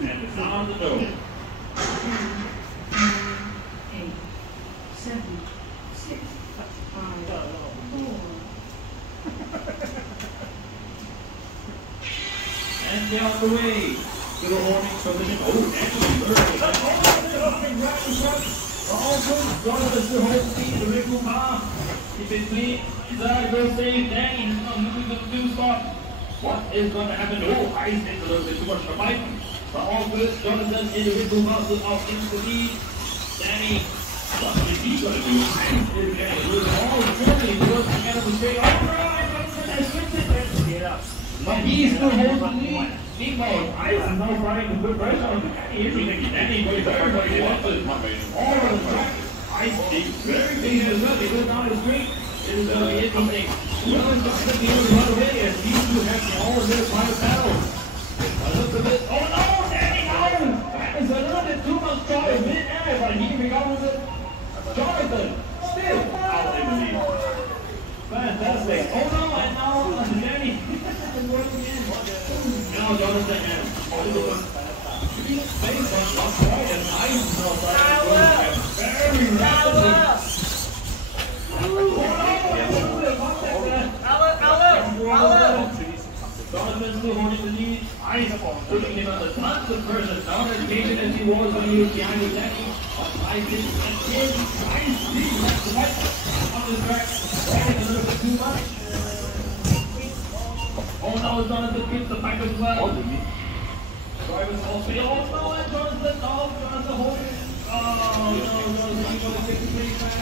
And it's on the door. 8, 7, 6, 5, 4. And they're on the way to the warning position. Oh, all good. Jonathan still holds the lead. The Red Bull car. If it's me, Zara will save Danny. He's not moving the 2 spot. What is going to happen? Oh, Ice hits a little bit too much for Mike. But all good. Jonathan in the Red Bull car still out into the lead. Danny, what is he going to do? Ice is going to lose all journey towards the end of the straight. All right, Jonathan has switched it. Get up. But he still holds the lead. Meanwhile, Ice is now trying to put pressure on Danny. Danny goes everybody wants it. All of the track. Ice is very patient as well. They go down the street. It is going to be interesting. Well, it's not going to be able to run away as these two have all of their final battle. A little bit. Oh no, Danny, no! That is a little bit too much trouble in mid-air, but he recovers it. Jonathan, still out in the lead. Fantastic. Oh no, and now Danny. Now Jonathan and Oliver. Based on last night and Ice now very rapidly. Jonathan still holding the lead. Ice putting him under tons of pressure. Not as patient as he was when he was behind with Danny. But Ice didn't get in. Ice leads left to right on the track. Riding a little bit too much. Oh no, Jonathan keeps the pack as well. Drivers all fail. Oh no, and Jonathan, Jonathan holding it. Oh no, Jonathan, you want to take the place back.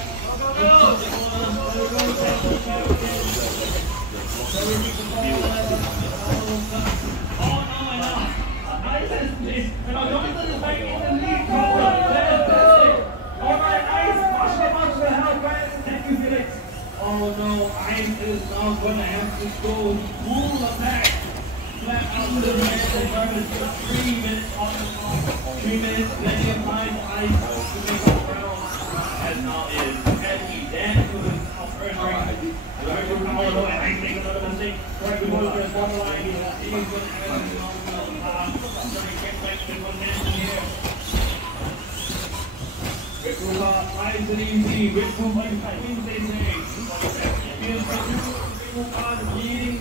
Oh no, Ice is now going to have to go full attack. Flat out to the right. The driver's just 3 minutes off the clock. 3 minutes, plenty of time for Ice to make up ground. As now is Eddie Dan to the pressuring. Oh no, and Ice makes another mistake. Right before the first one line, he's going to have to go on the top. So he can't make this one hand in here. Red Bull flies it easy. Red Bull wins, they say. Leading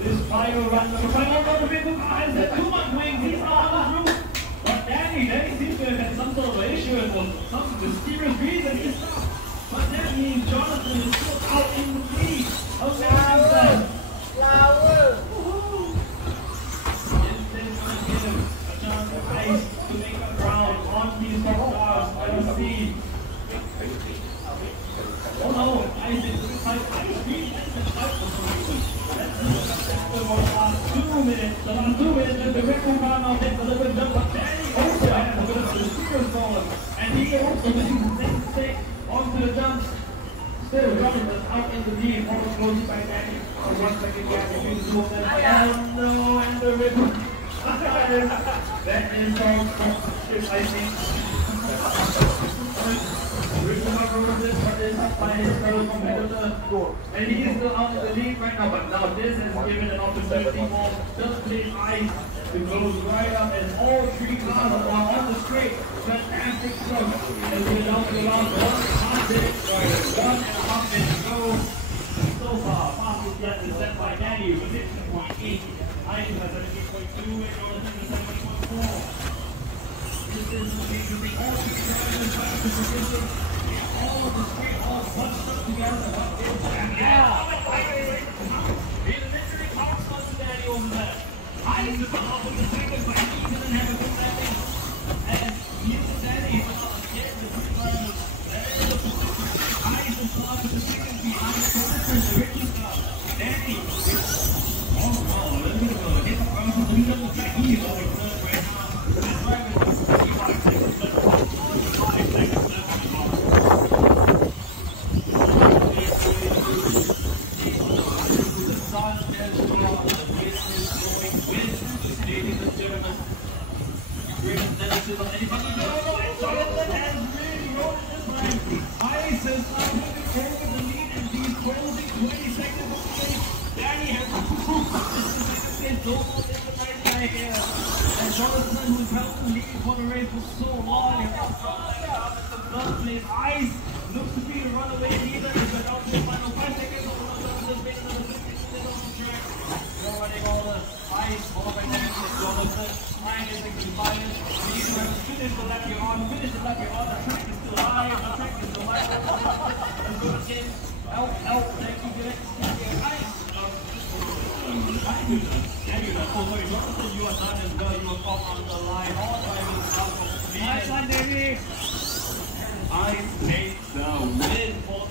this final run. The final run of Red Bull has had too much wings. He's not on the roof. But Danny seems to have had some sort of issue and for some mysterious reason he stopped. But that means Jonathan is still out in the lead. Flower! Woohoo! Is this going to give him a chance of Ice to make a ground on these top cars? I will see. Oh no, Ice is tight. Ice beat the tight for some reason. The last 2 minutes. The last 2 minutes, the Red Bull car now takes a little bit jump, but Danny also has a bit of the serious ball. And he also makes the same mistake onto the jumps. Still, Jonathan out in the lead, almost closed by Danny. 1 second gap between the two of them. Oh no, and the Red Bull. That is all sponsorship, I think. By his fellow competitor, and he is still out in the lead right now, but now this has given an opportunity for just plain Ice to close right up, and all 3 cars are on the straight. Fantastic stuff, and we're down to around 1.5 minutes, 1.5 minutes to go. So far, fastest yet is set by Danny with 16.8, Ice has 17.2, and Jonathan is 7.4. This is the all 3 drivers in fastest position. All the straight, all bunched up together. Yeah! He's literally talks on the Danny over there. Ice is off of the second, but he didn't have a good landing. And he's the Danny, but not again the 3 drivers. There is a position. Ice is off of the second behind the corner in the Ricky car. Danny is a little bit of a hit from the middle of the track. He is over third right now. The driver is 5 seconds left. 5 seconds left. Jonathan, who's held the lead for the race for so long, and the third place. Ice looks to be the runaway leader. It's been down to the final 5 seconds. You're running all the ice, all right there, Jonathan. Ryan is taking fire. You need to finish the lap you're on. Finish the lap you're on. The track is still live. The track is still live. Let's go again. Help. Thank you, Ice. Oh, sorry, Jonathan, you are done as well. You are caught on the line. All drivers out of speed. Nice one, Davey. Ice makes the win for